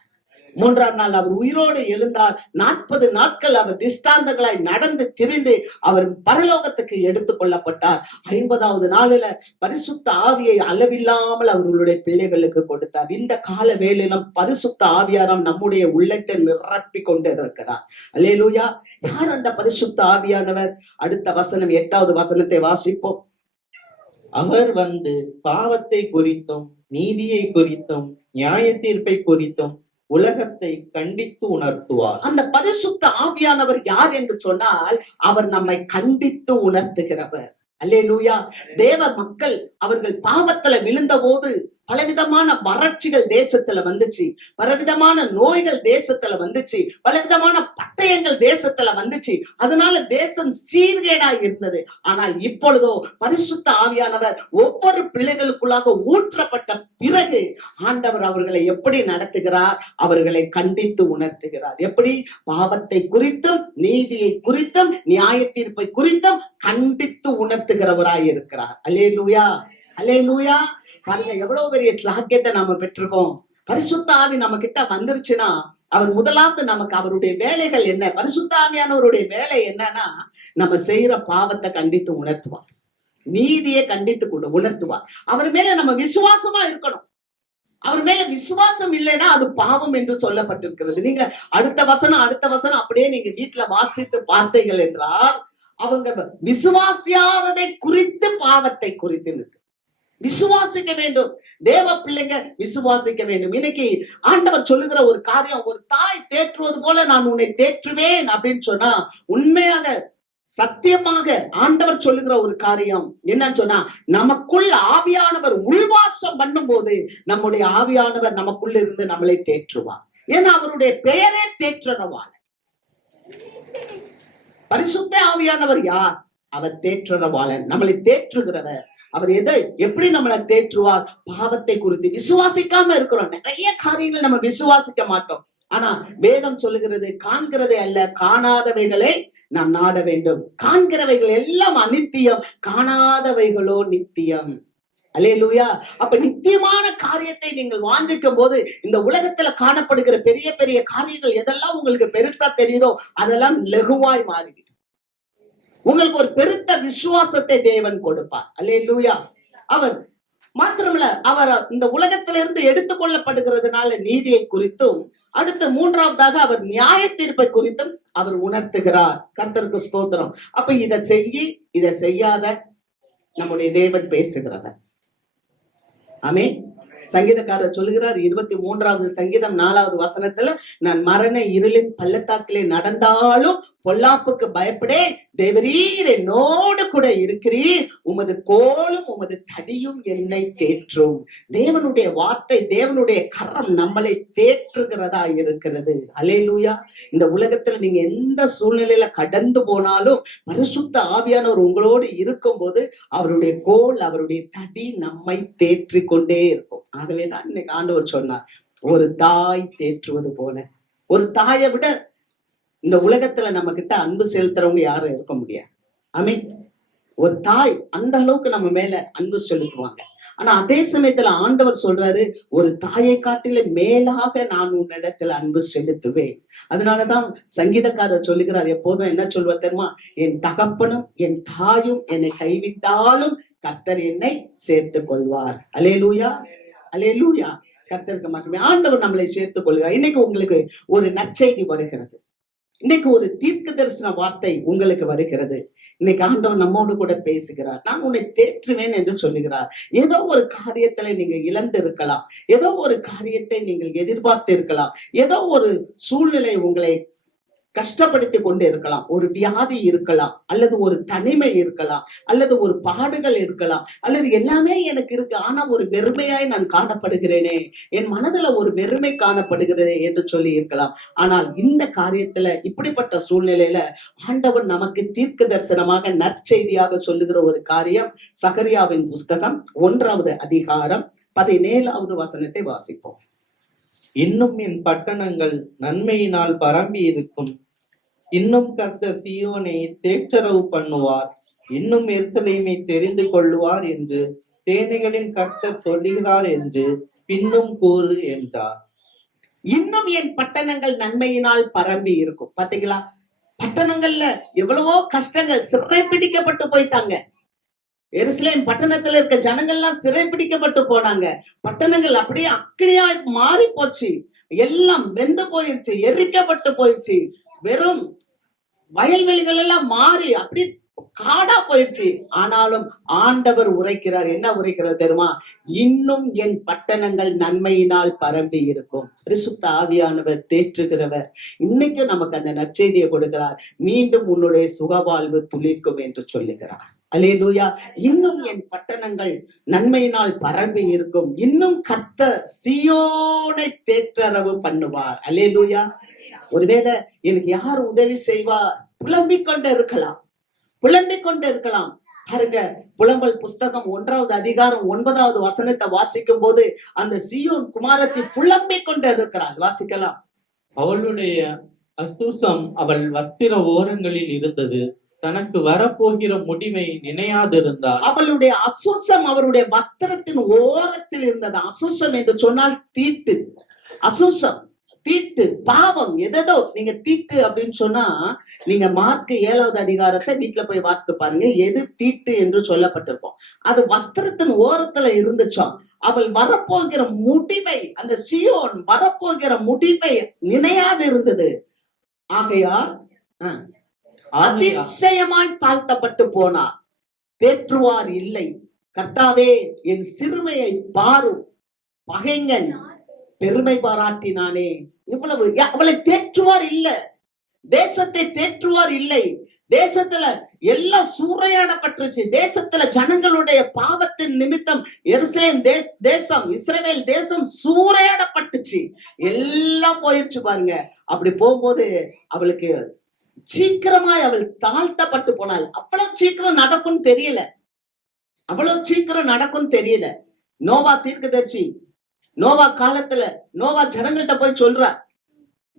3ஆம் நாள் அவர் உயிரோடு எழுந்தார். 40 நாட்கள் அவர் திஷ்டாந்தங்களாய் நடந்து திரிந்து அவர் பரலோகத்துக்கு எடுத்துக் கொள்ளப்பட்டார். 50வது நாளில பரிசுத்த ஆவியை அளவில்லாமல் அவர்களுடைய பிள்ளைகளுக்கு கொடுத்தார். இந்த கால வேளையிலும் பரிசுத்த ஆவியாரம் நம்முடைய உள்ளத்தை நிரப்பி கொண்டு இருக்கிறார். அல்லேலூயா. யார் அந்த பரிசுத்த ஆவியானவர்? அடுத்த வசனம் 8வது வசனத்தை வாசிப்போம். அவர் வந்து பாவத்தை குறித்தும் நீதியை குறித்தும் நியாய தீர்ப்பை குறித்தும் உலகத்தை கண்டித்து உணர்த்துவார். அந்த பரிசுத்த ஆவியானவர் யார் என்று சொன்னால், அவர் நம்மை கண்டித்து உணர்த்துகிறவர். அல்லேலூயா. தேவ மக்கள் அவர்கள் பாவத்துல விழுந்த போது பலவிதமான வறட்சிகள் தேசத்துல வந்துச்சு, பலவிதமான நோய்கள் தேசத்துல வந்துச்சு, பலவிதமான பட்டயங்கள் தேசத்துல வந்துச்சு. அதனால தேசம் சீர்கேடா இருந்தது. ஆனால் இப்பொழுதோ பரிசுத்த ஆவியானவர் ஒவ்வொரு பிள்ளைகளுக்குள்ளாக ஊற்றப்பட்ட பிறகு ஆண்டவர் அவர்களை எப்படி நடத்துகிறார்? அவர்களை கண்டித்து உணர்த்துகிறார். எப்படி? பாவத்தை குறித்தும் நீதியை குறித்தும் நியாய தீர்ப்பை குறித்தும் கண்டித்து உணர்த்துகிறவராய் இருக்கிறார். அல்லேலூயா. அல்லேலூயா. பாருங்க, எவ்வளவு பெரிய ஸ்லாக்கியத்தை நாம பெற்றிருக்கோம். பரிசுத்த ஆவி நம்ம கிட்ட வந்துருச்சுன்னா அவர் முதலாவது நமக்கு அவருடைய வேலைகள் என்ன? பரிசுத்த ஆவியானவருடைய வேலை என்னன்னா, நம்ம செய்யற பாவத்தை கண்டித்து உணர்த்துவார், நீதியை கண்டித்து உணர்த்துவார். அவர் மேல நம்ம விசுவாசமா இருக்கணும். அவர் மேல விசுவாசம் இல்லைன்னா அது பாவம் என்று சொல்லப்பட்டிருக்கிறது. நீங்க அடுத்த வசனம் அப்படியே நீங்க வீட்டுல வாசித்து பார்த்தீர்கள் என்றால், அவங்க விசுவாசியாததை குறித்து பாவத்தை குறித்து இருக்கு. விசுவாசிக்க வேண்டும். தேவ பிள்ளைங்க விசுவாசிக்க வேண்டும். இன்னைக்கு ஆண்டவர் சொல்லுகிற ஒரு காரியம், ஒரு தாய் தேற்றுவது போல நான் உன்னை தேற்றுவேன் அப்படின்னு சொன்னா, உண்மையாக சத்தியமாக ஆண்டவர் சொல்லுகிற ஒரு காரியம் என்னன்னு சொன்னா, நமக்குள் ஆவியானவர் உள்வாசம் பண்ணும் போது நம்முடைய ஆவியானவர் நமக்குள்ள இருந்து நம்மளை தேற்றுவார். ஏன்னா அவருடைய பெயரே தேற்றரவாளர். பரிசுத்த ஆவியானவர் யார்? அவர் தேற்றரவாளன், நம்மளை தேற்றுகிறவர். அவர் எப்படி நம்மளை தேற்றுவார்? பாவத்தை குறித்து விசுவாசிக்காம இருக்கிறோம். நிறைய காரியங்கள் நம்ம விசுவாசிக்க மாட்டோம். ஆனா வேதம் சொல்லுகிறது, காண்கிறதை அல்ல காணாதவைகளை நாம் நாட வேண்டும். காண்கிறவைகள் எல்லாம் அநித்தியம், காணாதவைகளோ நித்தியம். அல்லேலூயா. அப்ப நித்தியமான காரியத்தை நீங்கள் வாஞ்சிக்கும் போது இந்த உலகத்துல காணப்படுகிற பெரிய பெரிய காரியங்கள் எதெல்லாம் உங்களுக்கு பெருசா தெரியுதோ அதெல்லாம் லகுவாய் மாறிவிடும். உங்களுக்கு ஒரு பெருத்த விசுவாசத்தை தேவன் கொடுப்பார். அல்லேலூயா. அவர் மாத்திரமல்ல, அவர் இந்த உலகத்திலிருந்து எடுத்துக்கொள்ளப்படுகிறதுனால நீதியை குறித்தும், அடுத்து மூன்றாவதாக அவர் நியாய தீர்ப்பை குறித்தும் அவர் உணர்த்துகிறார். கர்த்தருக்கு ஸ்தோத்திரம். அப்ப இதை செய்யாத நம்முடைய தேவன் பேசுகிறவர். ஆமென். சங்கீதக்காரர் சொல்லுகிறார் 23வது சங்கீதம் 4வது வசனத்துல, நான் மரண இருளின் பள்ளத்தாக்கிலே நடந்தாலும் பொல்லாப்புக்கு பயப்படேன், தேவரீர் என்னோடு கூட இருக்கிறீர், உமது கோலும் உமது தடியும் என்னை தேற்றும். தேவனுடைய வார்த்தை, தேவனுடைய கரம் நம்மளை தேற்றுகிறதா இருக்கிறது. அல்லேலூயா. இந்த உலகத்துல நீங்க எந்த சூழ்நிலையில கடந்து போனாலும் பரிசுத்த ஆவியானவர் உங்களோடு இருக்கும் போது அவருடைய கோல், அவருடைய தடி நம்மை தேற்றி கொண்டே இருக்கும். ஆகவேதான் இன்னைக்கு ஆண்டவர் சொன்னார், ஒரு தாய் தேற்றுவது போல. ஒரு தாயை விட இந்த உலகத்துல நம்ம கிட்ட அன்பு செலுத்துறவங்க யாரும் இருக்க முடியாது. ஆமென். ஒரு தாய் அந்த அளவுக்கு நம்ம மேல அன்பு செலுத்துவாங்க. ஆனா அதே சமயத்துல ஆண்டவர் சொல்றாரு, ஒரு தாயை காட்டில மேலாக நான் உன்னிடத்துல அன்பு செலுத்துவேன். அதனாலதான் சங்கீதக்காரர் சொல்லுகிறார், எப்போதும் என்ன சொல்வார் தெரியுமா? என் தகப்பனும் என் தாயும் என்னை கைவிட்டாலும் கர்த்தர் என்னை சேர்த்துக் கொள்வார். அல்லேலூயா, அல்லேலூயா. கர்த்தருக்கு மகிமை. ஆண்டவர் நம்மளை சேர்த்துக் கொள்கிறார். இன்னைக்கு உங்களுக்கு ஒரு நற்செய்தி வருகிறது. இன்னைக்கு ஒரு தீர்க்க தரிசன வார்த்தை உங்களுக்கு வருகிறது. இன்னைக்கு ஆண்டவர் நம்மோடு கூட பேசுகிறார். நான் உன்னை தேற்றுவேன் என்று சொல்லுகிறார். ஏதோ ஒரு காரியத்துல நீங்க இழந்து இருக்கலாம், ஏதோ ஒரு காரியத்தை நீங்கள் எதிர்பார்த்து இருக்கலாம், ஏதோ ஒரு சூழ்நிலை உங்களை கஷ்டப்படுத்தி கொண்டு இருக்கலாம். ஒரு வியாதி இருக்கலாம், அல்லது ஒரு தனிமை இருக்கலாம், அல்லது ஒரு பாடுகள் இருக்கலாம், அல்லது எல்லாமே எனக்கு இருக்கு, ஆனா ஒரு வெறுமையாய் நான் காணப்படுகிறேனே, என் மனதுல ஒரு வெறுமை காணப்படுகிறதே என்று சொல்லி இருக்கலாம். ஆனால் இந்த காரியத்துல, இப்படிப்பட்ட சூழ்நிலையில ஆண்டவர் நமக்கு தீர்க்க தரிசனமாக நற்செய்தியாக சொல்லுகிற ஒரு காரியம், சகரியாவின் புஸ்தகம் 1வது அதிகாரம் 17வது வசனத்தை வாசிப்போம். இன்னும் என் பட்டணங்கள் நன்மையினால் பரம்பி இருக்கும், இன்னும் கர்த்தர் சீயோனை தேற்றரவு பண்ணுவார், இன்னும் எருசலேமை தெரிந்து கொள்ளுவார் என்று சேனைகளின் கர்த்தர் சொல்லுகிறார் என்று பின்னும் கூறு என்றார். இன்னும் என் பட்டணங்கள் நன்மையினால் பரம்பி இருக்கும். பாத்தீங்களா? பட்டணங்கள்ல எவ்வளவோ கஷ்டங்கள், சிறை பிடிக்கப்பட்டு போயிட்டாங்க. எருசலேம் பட்டணத்துல இருக்க ஜனங்கள்லாம் சிறை பிடிக்கப்பட்டு போனாங்க. பட்டணங்கள் அப்படியே அக்கினியா மாறி போச்சு, எல்லாம் வெந்து போயிருச்சு, எரிக்கப்பட்டு போயிருச்சு, வெறும் வயல்வெளிகள் எல்லாம் மாறி அப்படி காடா போயிருச்சு. ஆனாலும் ஆண்டவர் உரைக்கிறார். என்ன உரைக்கிறார் தெரியுமா? இன்னும் என் பட்டணங்கள் நன்மையினால் பரம்பி இருக்கும். பரிசுத்த ஆவியானவர் தேற்றுகிறவர். இன்னைக்கு நமக்கு அந்த நற்செய்தியை கொடுக்கிறார். மீண்டும் உன்னுடைய சுகவாழ்வு துளிர்க்கும் என்று சொல்லுகிறார். அல்லேலூயா. இன்னும் என் பட்டணங்கள் நன்மையினால் பரம்பி இருக்கும், இன்னும் கர்த்தர் சீயோனை தேற்றரவு பண்ணுவார். அல்லேலூயா. ஒருவேளை எனக்கு யார் உதவி செய்வார்? புலம்பிக் கொண்டு இருக்கலாம், புலம்பிக் கொண்டு இருக்கலாம். பாருங்க, புலம்பல் புஸ்தகம் 1வது அதிகாரம் 9வது வசனத்தை வாசிக்கும் போது அந்த சீயோன் குமாரத்தி புலம்பிக் கொண்டு இருக்கிறாள். வாசிக்கலாம். அவளுடைய அசுசம் அவள் வஸ்திர ஓரங்களில் இருந்தது, தனக்கு வரப்போகிற முடிவை நினையாதிருந்தாள். அவளுடைய அசுசம் அவருடைய வஸ்திரத்தின் ஓரத்தில் இருந்தது. அசுசம் என்று சொன்னால் தீட்டு, அசுசம், தீட்டு, பாவம். எதோ நீங்க தீட்டு அப்படின்னு சொன்னா, நீங்க மார்க் 7வது அதிகாரத்தை வீட்டுல போய் வாசித்து பாருங்க, எது தீட்டு என்று சொல்லப்பட்டிருப்போம். அது வஸ்திரத்தின் ஓரத்துல இருந்துச்சாம். அவள் வரப்போகிற முடிவை, அந்த சீயோன் வரப்போகிற முடிவை நினையாது இருந்தது. ஆகையால் அதிசயமாய் தாழ்த்தப்பட்டு போனார். தேற்றுவார் இல்லை, கர்த்தாவே என் சிறுமையை பாரும், பகைஞன் பெருமை பாராட்டினானே. இவ்வளவு அவளை தேற்றுவார் இல்ல, தேசத்தை தேற்றுவார் இல்லை. தேசத்துல எல்லாம் சூறையாடப்பட்டுருச்சு. தேசத்துல ஜனங்களுடைய பாவத்தின் நிமித்தம் எருசலேம் தேசம், இஸ்ரவேல் தேசம் சூறையாடப்பட்டுச்சு. எல்லாம் போயிடுச்சு பாருங்க. அப்படி போகும்போது அவளுக்கு சீக்கிரமாய் அவள் தாழ்த்தப்பட்டு போனாள். அவ்வளவு சீக்கிரம் நடக்கும்னு தெரியல, அவ்வளவு சீக்கிரம் நடக்கும்னு தெரியல. நோவா தீர்க்கதரிசி நோவா காலத்துல நோவா ஜனங்கள்கிட்ட போய் சொல்றார்,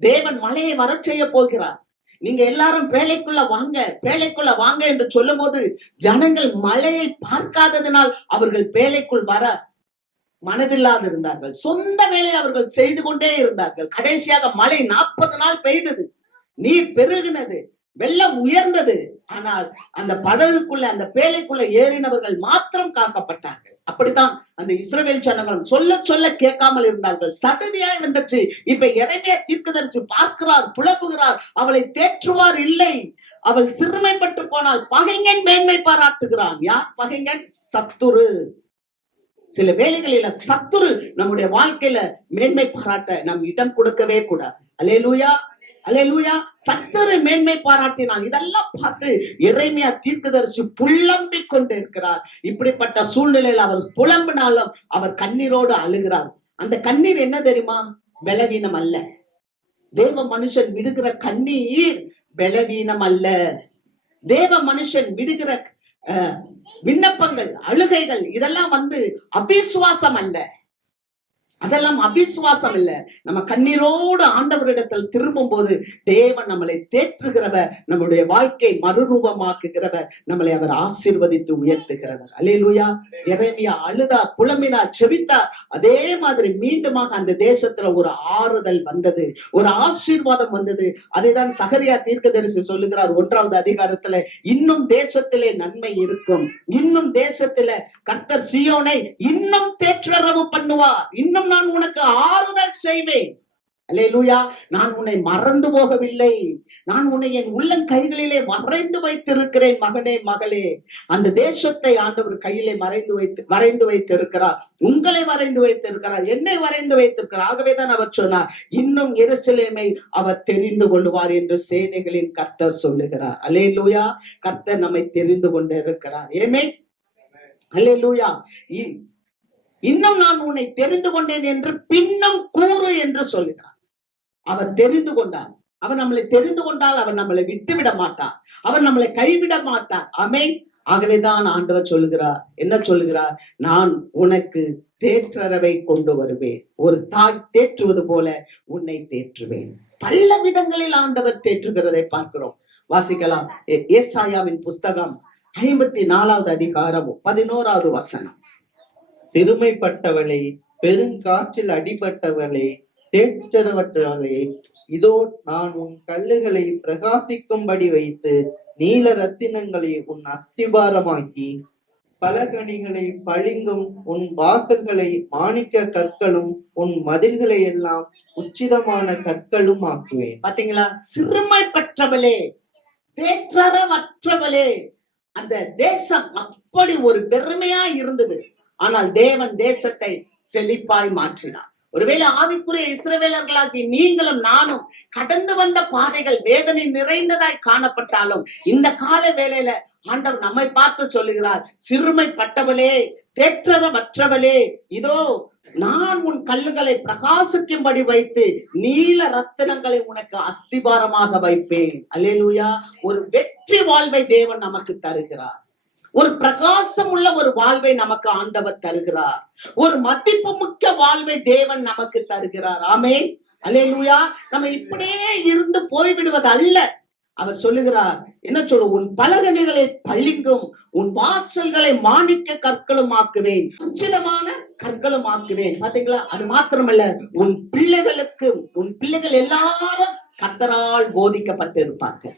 தேவன் மழையை வர செய்ய போகிறார், நீங்க எல்லாரும் பேழைக்குள்ள வாங்க, பேழைக்குள்ள வாங்க என்று சொல்லும் போது ஜனங்கள் மழையை பார்க்காததினால் அவர்கள் பேழைக்குள் வர மனதில்லாது இருந்தார்கள். சொந்த வேலை அவர்கள் செய்து கொண்டே இருந்தார்கள். கடைசியாக மழை 40 நாள் பெய்தது, நீர் பெருகினது, வெள்ளம் உயர்ந்தது. ஆனால் அந்த படகுக்குள்ள, அந்த பேழைக்குள்ள ஏறினவர்கள் மாத்திரம் காக்கப்பட்டார்கள். அப்படித்தான் அந்த இஸ்ரவேல் ஜனங்கள் சொல்ல சொல்ல கேட்காமல் இருந்தார்கள். சடுதியாய் வந்துச்சு. இப்ப எரேமியா தீர்க்கதரிசி பார்க்கிறார், புலம்புகிறார், அவளை தேற்றுவார் இல்லை. அவள் சிறுமைப்பட்டு போனால் பகைஞன் மேன்மை பாராட்டுகிறான். யார் பகைஞன்? சத்துரு. சில வேளைகளில சத்துரு நம்முடைய வாழ்க்கையில மேன்மை பாராட்ட நாம் இடம் கொடுக்கவே கூடாது. அல்லேலூயா, அல்லேலூயா. சத்துரு மேன்மை பாராட்டினான். இதெல்லாம் பார்த்து எரேமியா தீர்க்கதரிசி புலம்பிக் கொண்டு இருக்கிறார். இப்படிப்பட்ட சூழ்நிலையில் அவர் புலம்பினாலும் அவர் கண்ணீரோடு அழுகிறார். அந்த கண்ணீர் என்ன தெரியுமா? பலவீனம் அல்ல. தேவ மனுஷன் விடுகிற கண்ணீர் பலவீனம் அல்ல. தேவ மனுஷன் விடுகிற விண்ணப்பங்கள், அழுகைகள், இதெல்லாம் அவிசுவாசம் அல்ல. அதெல்லாம் அவிசுவாசம் இல்ல. நம்ம கண்ணீரோடு ஆண்டவரிடத்தில் திரும்பும் போது தேவன் நம்மளை தேற்றுகிறவர், நம்முடைய வாழ்க்கை மறுரூபமாக்குகிறவர், நம்மளை அவர் ஆசீர்வதித்து உயர்த்துகிறவர். அல்லேலூயா. எரேமியா அழுதார், புலம்பினார், செபித்தார். அதே மாதிரி மீண்டுமாக அந்த தேசத்துல ஒரு ஆறுதல் வந்தது, ஒரு ஆசீர்வாதம் வந்தது. அதைதான் சகரியா தீர்க்கதரிசி சொல்லுகிறார் 1வது அதிகாரத்துல, இன்னும் தேசத்திலே நன்மை இருக்கும், இன்னும் தேசத்துல கர்த்தர் சீயோனை இன்னும் தேற்றரவு பண்ணுவார், இன்னும் நான் உனக்கு ஆறுதல் செய்வேன். அல்லேலூயா. நான் உன்னை மறந்து போகவில்லை, நான் உன்னை என் உள்ளம் கைகளிலே வரைந்து வைத்திருக்கிறேன். மகனே, மகளே, அந்த தேசத்தை ஆண்டவர் கையிலே வரைந்து வைத்திருக்கிறார். உங்களை வரைந்து வைத்திருக்கிறார், என்னை வரைந்து வைத்திருக்கிறார். ஆகவேதான் அவர் சொன்னார், இன்னும் எருசலேமை அவர் தெரிந்து கொள்ளுவார் என்று சேனைகளின் கர்த்தர் சொல்லுகிறார். அல்லேலூயா. கர்த்தர் நம்மை தெரிந்து கொண்டு இருக்கிறார். ஆமென். அல்லேலூயா. இன்னும் நான் உன்னை தெரிந்து கொண்டேன் என்று பின்னும் கூறு என்று சொல்லுகிறார். அவர் தெரிந்து கொண்டார். அவர் நம்மளை தெரிந்து கொண்டால் அவர் நம்மளை விட்டுவிட மாட்டார், அவர் நம்மளை கைவிட மாட்டார். ஆமென். ஆகவேதான் ஆண்டவர் சொல்லுகிறார், என்ன சொல்லுகிறார்? நான் உனக்கு தேற்றரவை கொண்டு வருவேன், ஒரு தாய் தேற்றுவது போல உன்னை தேற்றுவேன். பல விதங்களில் ஆண்டவர் தேற்றுகிறதை பார்க்கிறோம். வாசிக்கலாம். ஏசாயாவின் புஸ்தகம் 54வது அதிகாரம் 11வது வசனம். சிறுமைப்பட்டவளே, பெருங்காற்றில் அடிபட்டவளே, தேற்றரவற்றவளே, இதோ நான் உன் கல்லுகளை பிரகாசிக்கும்படி வைத்து நீல ரத்தினங்களை உன் அஸ்திபாரமாக்கி பலகணிகளை பளிங்கும் உன் வாசல்களை மாணிக்க கற்களும் உன் மதில்களை எல்லாம் உச்சிதமான கற்களும் ஆக்குவேன். பாத்தீங்களா? சிறுமைப்பட்டவளே, தேற்றரவற்றவளே. அந்த தேசம் அப்படி ஒரு பெருமையா இருந்தது. ஆனால் தேவன் தேசத்தை செழிப்பாய் மாற்றினார். ஒருவேளை ஆவிக்குரிய இஸ்ரவேலர்களாகி நீங்களும் நானும் கடந்து வந்த பாதைகள் வேதனை நிறைந்ததாய் காணப்பட்டாலும் இந்த கால வேளையில ஆண்டவர் நம்மை பார்த்து சொல்லுகிறார், சிறுமைப்பட்டவளே, தேற்றரவற்றவளே, இதோ நான் உன் கல்லுகளை பிரகாசிக்கும்படி வைத்து நீல ரத்தினங்களை உனக்கு அஸ்திபாரமாக வைப்பேன். அல்லேலூயா. ஒரு வெற்றி வாழ்வை தேவன் நமக்கு தருகிறார். ஒரு பிரகாசம் உள்ள ஒரு வாழ்வை நமக்கு ஆண்டவர் தருகிறார். ஒரு மதிப்பு மிக்க வாழ்வை தேவன் நமக்கு தருகிறார். ஆமென். அல்லேலூயா. நம்ம இப்படியே இருந்து போய்விடுவது அல்ல. அவர் சொல்லுகிறார், என்ன சொல்லு? உன் பலகணிகளை பளிங்கும் உன் வாசல்களை மாணிக்க கற்களும் ஆக்குவேன், உச்சிதமான கற்களும் ஆக்குவேன். பாத்தீங்களா? அது மாத்திரமல்ல, உன் பிள்ளைகள் எல்லாரும் கர்த்தரால் போதிக்கப்பட்டிருப்பார்கள்.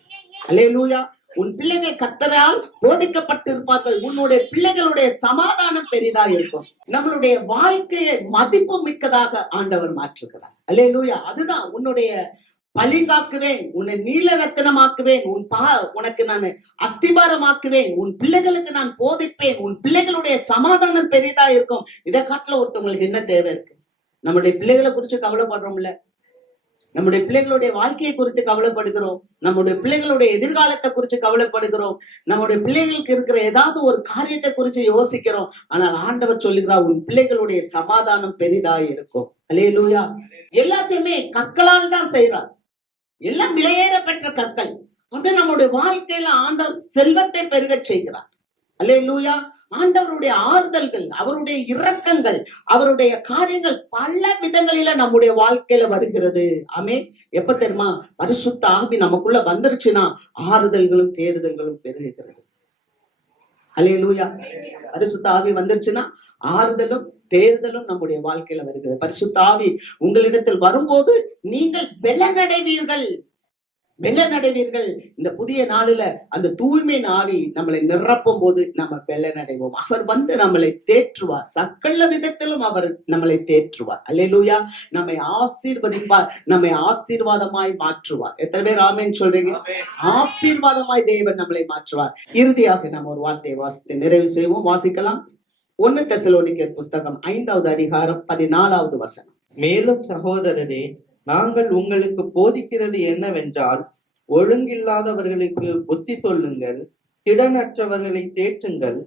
அல்லேலூயா. உன் பிள்ளைகள் கர்த்தரால் போதிக்கப்பட்டிருப்பார்கள். உன்னுடைய பிள்ளைகளுடைய சமாதானம் பெரிதா இருக்கும். நம்மளுடைய வாழ்க்கையை மதிப்பு மிக்கதாக ஆண்டவர் மாற்றுகிறார். அல்லேலூயா. அதுதான் உன்னுடைய பளிங்காக்குவேன், உன்னை நீல ரத்தினமாக்குவேன், உனக்கு நான் அஸ்திபாரமாக்குவேன், உன் பிள்ளைகளுக்கு நான் போதிப்பேன், உன் பிள்ளைகளுடைய சமாதானம் பெரிதா இருக்கும். இதை காட்டுல ஒருத்தவங்களுக்கு என்ன தேவை இருக்கு? நம்முடைய பிள்ளைகளை குறிச்சு கவலைப்படுறோம்ல, நம்முடைய பிள்ளைகளுடைய வாழ்க்கையை குறித்து கவலைப்படுகிறோம், நம்முடைய பிள்ளைகளுடைய எதிர்காலத்தை குறித்து கவலைப்படுகிறோம், நம்முடைய பிள்ளைகளுக்கு இருக்கிற ஏதாவது ஒரு காரியத்தை குறித்து யோசிக்கிறோம். ஆனால் ஆண்டவர் சொல்லுகிறார், உன் பிள்ளைகளுடைய சமாதானம் பெரிதாய் இருக்கும். அல்லேலூயா. எல்லாத்தையுமே கற்களால் தான் செய்யறார், எல்லாம் விலையேற பெற்ற கற்கள். அப்படியே நம்முடைய வாழ்க்கையில ஆண்டவர் செல்வத்தை பெருக செய்கிறார். அல்லேலூயா. ஆண்டவருடைய ஆறுதல்கள், அவருடைய இரக்கங்கள், அவருடைய காரியங்கள் பல விதங்களில நம்முடைய வாழ்க்கையில வருகிறது. ஆமே. எப்ப தெரியுமா? பரிசுத்த ஆவி நமக்குள்ள வந்துருச்சுன்னா ஆறுதல்களும் தேறுதல்களும் பெருகுகிறது. அல்லேலூயா. பரிசுத்த ஆவி வந்துருச்சுன்னா ஆறுதலும் தேர்தலும் நம்முடைய வாழ்க்கையில வருகிறது. பரிசுத்த ஆவி உங்களிடத்தில் வரும்போது நீங்கள் வெள்ளனடைவீர்கள். இந்த புதிய நாளில அந்த தூய்மை ஆவி நம்மளை நிரப்பும் போது நம்ம வெள்ளனடைவோம். அவர் வந்து நம்மளை தேற்றுவார், சகல விதத்திலும் அவர் நம்மளை தேற்றுவார். அல்லேலூயா. நம்மை ஆசீர்வதிப்பார், நம்மை ஆசீர்வாதமாய் மாற்றுவார். எத்தனை பேர் ஆமென் சொல்றீங்க? ஆசீர்வாதமாய் தேவன் நம்மளை மாற்றுவார். இறுதியாக நம்ம ஒரு வார்த்தையை வாசித்து நிறைவு செய்வோம். வாசிக்கலாம். 1 தெசலோனிக்கர் புஸ்தகம் 5வது அதிகாரம் 14வது வசனம். மேலும் சகோதரரே, நாங்கள் உங்களுக்கு போதிக்கிறது என்னவென்றால், ஒழுங்கில்லாதவர்களுக்கு புத்தி சொல்லுங்கள், திடனற்றவர்களை தேற்றுங்கள்,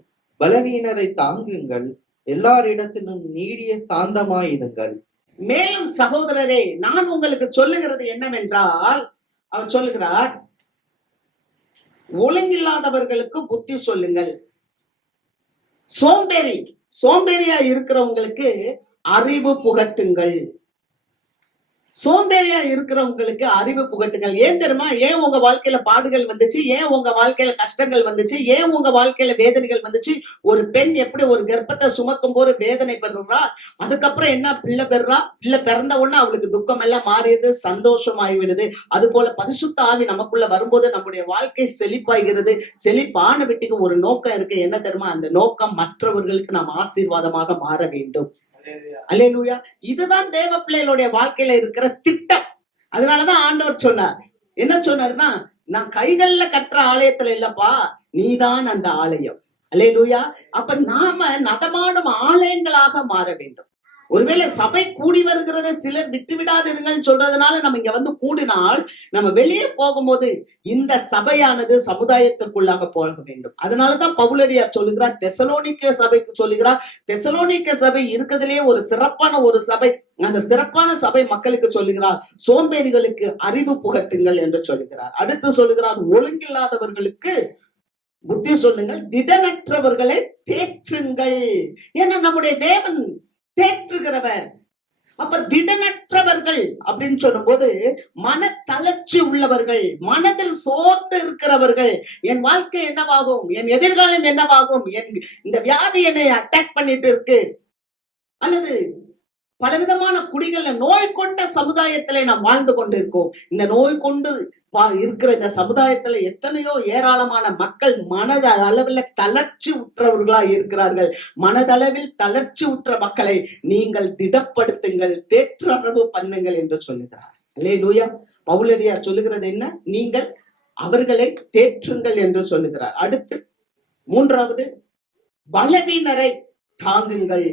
பலவீனரை தாங்குங்கள், எல்லாரிடத்திலும் நீடிய சாந்தமாயிருங்கள். மேலும் சகோதரரே, நான் உங்களுக்கு சொல்லுகிறது என்னவென்றால், அவர் சொல்லுகிறார், ஒழுங்கில்லாதவர்களுக்கு புத்தி சொல்லுங்கள். சோம்பேறியா இருக்கிறவங்களுக்கு அறிவு புகட்டுங்கள். சோம்பேறியா இருக்கிறவங்களுக்கு அறிவு புகட்டுங்கள். ஏன் தெரியுமா? ஏன் உங்க வாழ்க்கையில பாடுகள் வந்துச்சு? ஏன் உங்க வாழ்க்கையில கஷ்டங்கள் வந்துச்சு? ஏன் உங்க வாழ்க்கையில வேதனைகள் வந்துச்சு? ஒரு பெண் எப்படி ஒரு கர்ப்பத்தை சுமக்கும் போது வேதனை பெறுறா, அதுக்கப்புறம் என்ன பிள்ளை பெறுறா, பிள்ளை பிறந்த உடனே அவளுக்கு துக்கம் எல்லாம் மாறியது, சந்தோஷமாகி விடுது. அது போல பரிசுத்த ஆவி நமக்குள்ள வரும்போது நம்முடைய வாழ்க்கை செழிப்பாகிறது. செழிப்பான வீட்டுக்கு ஒரு நோக்கம் இருக்கு. என்ன தெரியுமா? அந்த நோக்கம் மற்றவர்களுக்கு நாம் ஆசீர்வாதமாக மாற வேண்டும். அல்லேலூயா. இதுதான் தேவ பிள்ளைகளுடைய வாழ்க்கையில இருக்கிற திட்டம். அதனாலதான் ஆண்டவர் சொன்னார், என்ன சொன்னார்னா, நான் கைகள்ல கட்டுற ஆலயத்துல இல்லப்பா, நீதான் அந்த ஆலயம். அல்லேலூயா. அப்ப நாம நடமாடும் ஆலயங்களாக மாற வேண்டும். ஒருவேளை சபை கூடி வருகிறத சிலர் விட்டு விடாதிருங்கன்னு சொல்றதுனால நம்ம இங்க வந்து கூடினால், நம்ம வெளியே போகும்போது இந்த சபையானது சமுதாயத்திற்குள்ளாக போக வேண்டும். அதனாலதான் பவுலடியார் சொல்லுகிறார், தெசலோனிக்க சபைக்கு சொல்லுகிறார், தெசலோனிக்க சபை இருக்கிறதுலே ஒரு சிறப்பான ஒரு சபை. அந்த சிறப்பான சபை மக்களுக்கு சொல்லுகிறார், சோம்பேறிகளுக்கு அறிவு புகட்டுங்கள் என்று சொல்லுகிறார். அடுத்து சொல்லுகிறார், ஒழுங்கில்லாதவர்களுக்கு புத்தி சொல்லுங்கள், திடனற்றவர்களை தேற்றுங்கள். ஏன்னா நம்முடைய தேவன் தேற்றுகிறவர். அப்ப திடனற்றவர்கள் அப்படின்னு சொல்லும் போது மன தளர்ச்சி உள்ளவர்கள், மனதில் சோர்ந்து இருக்கிறவர்கள். என் வாழ்க்கை என்னவாகும், என் எதிர்காலம் என்னவாகும், இந்த வியாதி என்னை அட்டாக் பண்ணிட்டு இருக்கு, அல்லது பலவிதமான குடிகள்ல நோய் கொண்ட சமுதாயத்திலே நாம் வாழ்ந்து கொண்டிருக்கோம். இந்த நோய் கொண்டு இருக்கிற இந்த சமுதாயத்துல எத்தனையோ ஏராளமான மக்கள் மனதளவில் தளர்ச்சி உற்றவர்களா இருக்கிறார்கள். மனதளவில் தளர்ச்சி உற்ற மக்களை நீங்கள் திடப்படுத்துங்கள், தேற்றறிவு பண்ணுங்கள் என்று சொல்லுகிறார். அல்லேலூயா. பவுலடியார் சொல்லுகிறது என்ன? நீங்கள் அவர்களை தேற்றுங்கள் என்று சொல்லுகிறார். அடுத்து 3வது, பலவீனரை தாங்குங்கள்,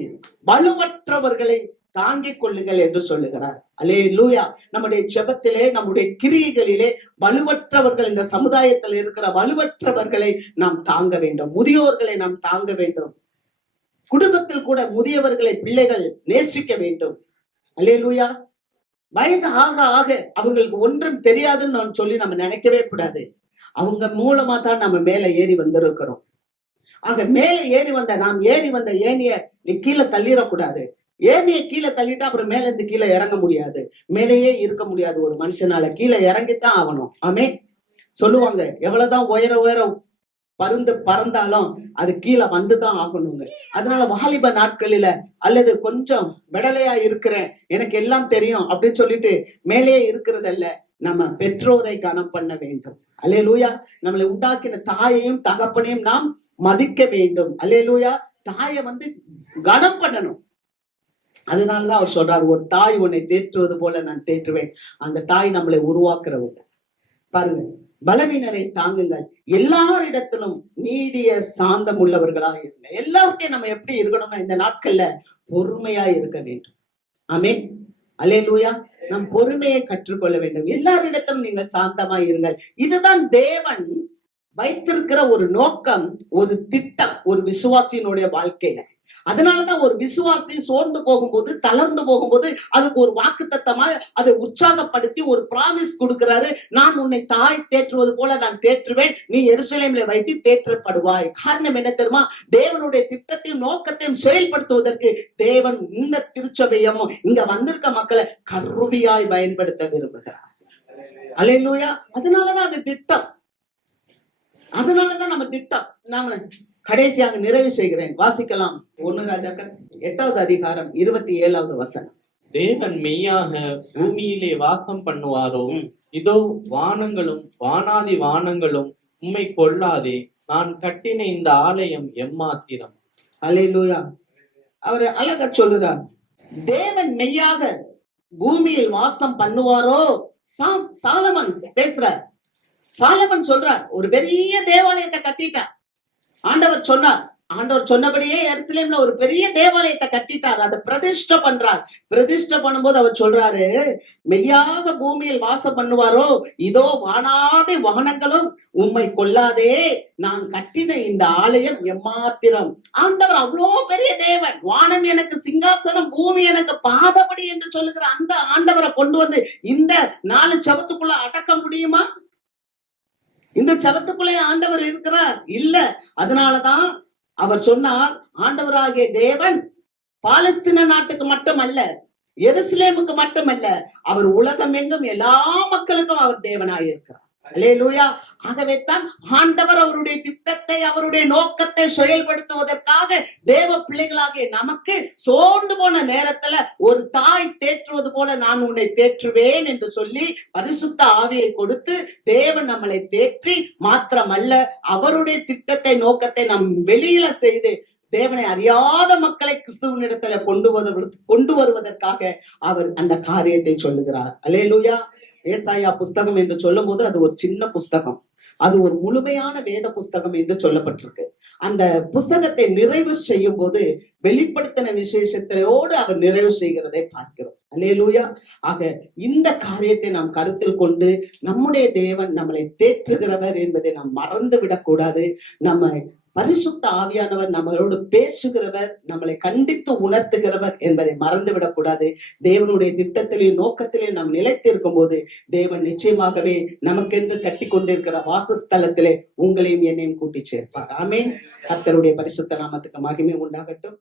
வலுவற்றவர்களை தாங்கிக் கொள்ளுங்கள் என்று சொல்லுகிறார். அல்லேலூயா. நம்முடைய ஜெபத்திலே, நம்முடைய கிரியைகளிலே வலுவற்றவர்கள், இந்த சமுதாயத்தில் இருக்கிற வலுவற்றவர்களை நாம் தாங்க வேண்டும். முதியோர்களை நாம் தாங்க வேண்டும். குடும்பத்தில் கூட முதியவர்களை பிள்ளைகள் நேசிக்க வேண்டும். அல்லேலூயா. வயது ஆக ஆக அவர்களுக்கு ஒன்றும் தெரியாதுன்னு நான் சொல்லி நம்ம நினைக்கவே கூடாது. அவங்க மூலமா தான் நம்ம மேல ஏறி வந்திருக்கிறோம். ஆக மேல ஏறி வந்த நாம் ஏறி வந்த ஏனிய நீ கீழே தள்ளிடக்கூடாது. ஏனிய கீழே தள்ளிட்டா அப்புறம் மேல இருந்து கீழே இறங்க முடியாது, மேலேயே இருக்க முடியாது. ஒரு மனுஷனால கீழே இறங்கித்தான் ஆகணும். ஆமே. சொல்லுவாங்க, எவ்வளவுதான் உயர பறந்தாலும் அது கீழே வந்துதான் ஆகணுங்க. அதனால வாலிப நாட்களில அல்லது கொஞ்சம் விடலையா இருக்கிறேன், எனக்கு எல்லாம் தெரியும் அப்படின்னு சொல்லிட்டு மேலே இருக்கிறதல்ல, நம்ம பெற்றோரை கனம் பண்ண வேண்டும். அல்லேலூயா. நம்மளை உண்டாக்கின தாயையும் தகப்பனையும் நாம் மதிக்க வேண்டும். அல்லேலூயா. தாயை கனம் பண்ணணும். அதனாலதான் அவர் சொல்றாரு, ஒரு தாய் உன்னை தேற்றுவது போல நான் தேற்றுவேன். அந்த தாய் நம்மளை உருவாக்குறவங்க. பாருங்க, பலவீனரை தாங்குங்கள், எல்லாரிடத்திலும் நீடிய சாந்தம் உள்ளவர்களாக இருங்க. எல்லாருக்கும் நம்ம எப்படி இருக்கணும்னா இந்த நாட்கள்ல பொறுமையா இருக்க வேண்டும். ஆமென், அல்லேலூயா. நம் பொறுமையை கற்றுக்கொள்ள வேண்டும். எல்லாரிடத்திலும் நீங்கள் சாந்தமா இருங்கள். இதுதான் தேவன் வைத்திருக்கிற ஒரு நோக்கம், ஒரு திட்டம் ஒரு விசுவாசியினுடைய வாழ்க்கையில. அதனாலதான் ஒரு விசுவாசி சோர்ந்து போகும்போது, தளர்ந்து போகும்போது அதுக்கு ஒரு வாக்குத்தத்தமா அதை உற்சாகப்படுத்தி ஒரு பிராமிஸ் கொடுக்கிறாரு. நான் உன்னை தாய் தேற்றுவது போல நான் தேற்றுவேன், நீ எருசலேமிலே வைத்து தேற்றப்படுவாய். காரணம் என்ன தெரியுமா? தேவனுடைய திட்டத்தையும் நோக்கத்தையும் செயல்படுத்துவதற்கு தேவன் இந்த திருச்சபையும் இங்க வந்திருக்க மக்களை கருவியாய் பயன்படுத்த விரும்புகிறார். அல்லேலூயா. அதனாலதான் அது திட்டம். அதனாலதான் நம்ம திட்டம். நாம கடைசியாக நிறைவு செய்கிறேன். வாசிக்கலாம் 1 ராஜாக்கள் 8வது அதிகாரம் 27வது வசனம். தேவன் மெய்யாக பூமியிலே வாசம் பண்ணுவாரோ, இதோ வானங்களும் வானாதி வானங்களும் உம்மை கொள்ளாதே, நான் கட்டின இந்த ஆலயம் எம்மாத்திரம். அல்லேலூயா. அவர் அழகா சொல்லுறார், தேவன் மெய்யாக பூமியில் வாசம் பண்ணுவாரோ. சாலமன் பேசுறார். சாலமன் சொல்றார், ஒரு பெரிய தேவாலயத்தை கட்டிட்டார். ஆண்டவர் சொன்னபடியே எருசலேம்ல ஒரு பெரிய தேவாலயத்தை கட்டிட்டார். அதை பிரதிஷ்டை பண்றார். பிரதிஷ்டை பண்ணும்போது அவர் சொல்றாரு, மெய்யாக பூமியில் வாசம் பண்ணுவாரோ, இதோ வானாதி வானங்களும் உம்மை கொள்ளாதே, நான் கட்டின இந்த ஆலயம் எம்மாத்திரம். ஆண்டவர் அவ்வளோ பெரிய தேவன். வானம் எனக்கு சிங்காசனம், பூமி எனக்கு பாதபடி என்று சொல்லுகிற அந்த ஆண்டவரை கொண்டு வந்து இந்த 4 செவத்துக்குள்ள அடக்க முடியுமா? இந்த செவத்துக்குள்ளே ஆண்டவர் இருக்கிறார்? இல்ல. அதனாலதான் அவர் சொன்னார், ஆண்டவராகிய தேவன் பாலஸ்தீன நாட்டுக்கு மட்டுமல்ல, எருசலேமுக்கு மட்டுமல்ல, அவர் உலகம் எங்கும் எல்லா மக்களுக்கும் அவர் தேவனாய் இருக்கிறார். அல்லேலூயா. ஆகவே தான் ஆண்டவர் அவருடைய திட்டத்தை, அவருடைய நோக்கத்தை செயல்படுத்துவதற்காக தேவ பிள்ளைகளாகிய நமக்கு சோர்ந்து போன நேரத்துல ஒரு தாய் தேற்றுவது போல நான் உன்னை தேற்றுவேன் என்று சொல்லி பரிசுத்த ஆவியை கொடுத்து தேவன் நம்மளை தேற்றி மாத்திரமல்ல, அவருடைய திட்டத்தை நோக்கத்தை நம் வெளியில செய்து தேவனை அறியாத மக்களை கிறிஸ்துவனிடத்துல கொண்டு வருவதற்காக அவர் அந்த காரியத்தை சொல்லுகிறார். அல்லேலூயா. ஏசாயா புஸ்தகம் என்று சொல்லும் போது அது ஒரு சின்ன புஸ்தகம், அது ஒரு முழுமையான வேத புஸ்தகம் என்று சொல்லப்பட்டிருக்கு. அந்த புஸ்தகத்தை நிறைவு செய்யும் போது வெளிப்படுத்தின விசேஷத்தோடு அவர் நிறைவு செய்கிறதை பார்க்கிறோம். அல்லேலூயா. ஆக இந்த காரியத்தை நாம் கருத்தில் கொண்டு நம்முடைய தேவன் நம்மளை தேற்றுகிறவர் என்பதை நாம் மறந்து விடக்கூடாது. நம்ம பரிசுத்த ஆவியானவர் நம்மளோடு பேசுகிறவர், நம்மளை கண்டித்து உணர்த்துகிறவர் என்பதை மறந்துவிடக் கூடாது. தேவனுடைய திட்டத்திலே நோக்கத்திலே நாம் நிலைத்திருக்கும் போது தேவன் நிச்சயமாகவே நமக்கென்று கட்டி கொண்டிருக்கிற வாசஸ்தலத்திலே உங்களையும் என்னையும் கூட்டி சேர்ப்பார். ஆமென். கர்த்தருடைய பரிசுத்த நாமத்துக்கு மகிமை உண்டாகட்டும்.